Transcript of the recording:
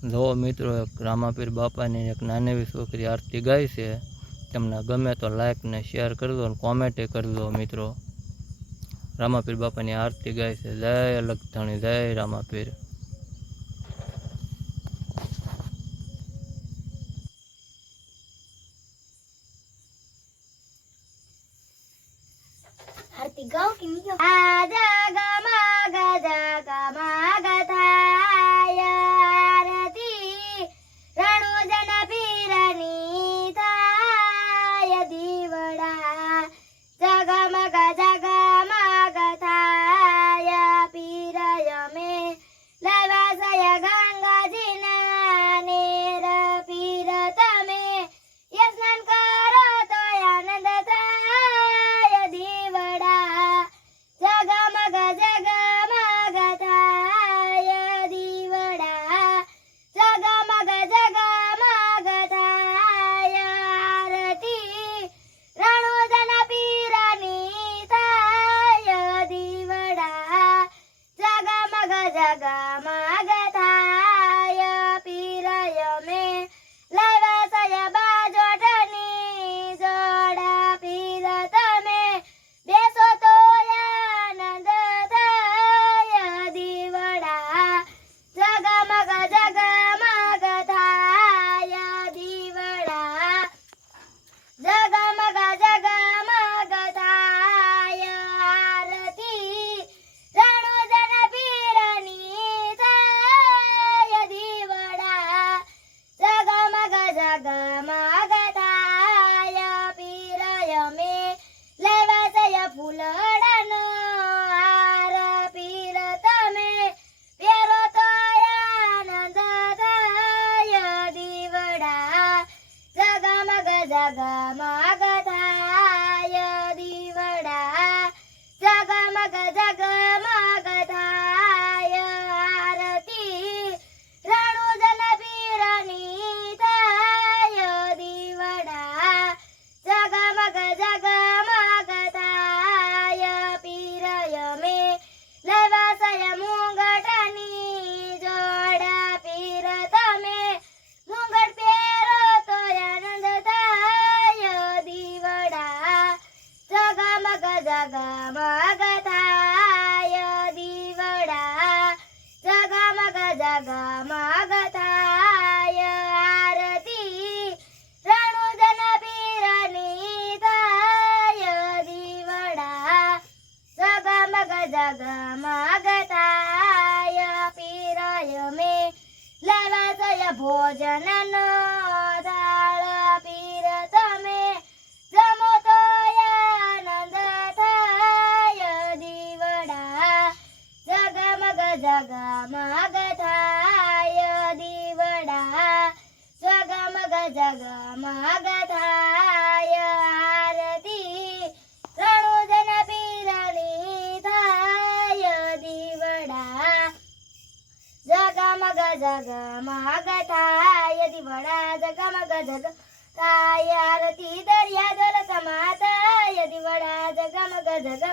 જો મિત્રો એક રામાપીર બાપાની એક નાની એવી છોકરી આરતી ગાય છે, તમને ગમે તો લાઈક ને શેર કરી દો અને કોમેન્ટ કરી દો મિત્રો। રામાપીર બાપાની આરતી ગાય છે। જય અલગધણી, જય રામાપીર। आरती गाओ कि नहीं गाओ? आजा गमा गजा गमा गथाय आरती रणु जन पीरनी थाय दीवड़ा जगमग जगमग थाय पीरय में लवासय गंगा जिना नेर पीर तमे स्नान करो तो आनंद थाय दीवड़ा जगमग जगमग थाय दीवड़ा जगमग जगमग थाय आरती रणु जन पीरनी थाय दीवड़ा जगमग जगमग थाय पीरय में लवासय बाजोटनी जोड़ा पीर तमे बेसो तो आनंद थाय दीवड़ा जगमग जगमग थाय दीवड़ा जगमग जगमग थाय आरती रणु जन पीरनी थाय दीवड़ा जगमग जगमग थाय पीरय में लवासय फूलड़नो हार पीर तमे पेरो तो आनंद थाय दीवड़ा जगमग जगमग थाय दीवड़ा जगमग जगमग थाय आरती रणु जन पीरनी थाय दीवड़ा जगमग जगमग थाय पीरय में लवासय मुंगटनी जोड़ा पीर तमे मुंगट पेरो तो आनंद थाय दीवड़ा जगमग जगमग थाय दीवड़ा जगमग जगमग थाय आरती रणु जन पीरनी थाय दीवड़ा जगमग जगमग थाय पीरय में लवासय भोजननो थाळ पीर तमे जमो तो आनंद थाय दीवड़ा जगमग जगमग थाय दीवड़ा जगमग जगमग थाय आरती रणु जन पीरनी थाय दीवड़ा जगमग जगमग थाय दीवड़ा जगमग जग थाय आरती दरिया जल समाताय दीवड़ा जगमग जग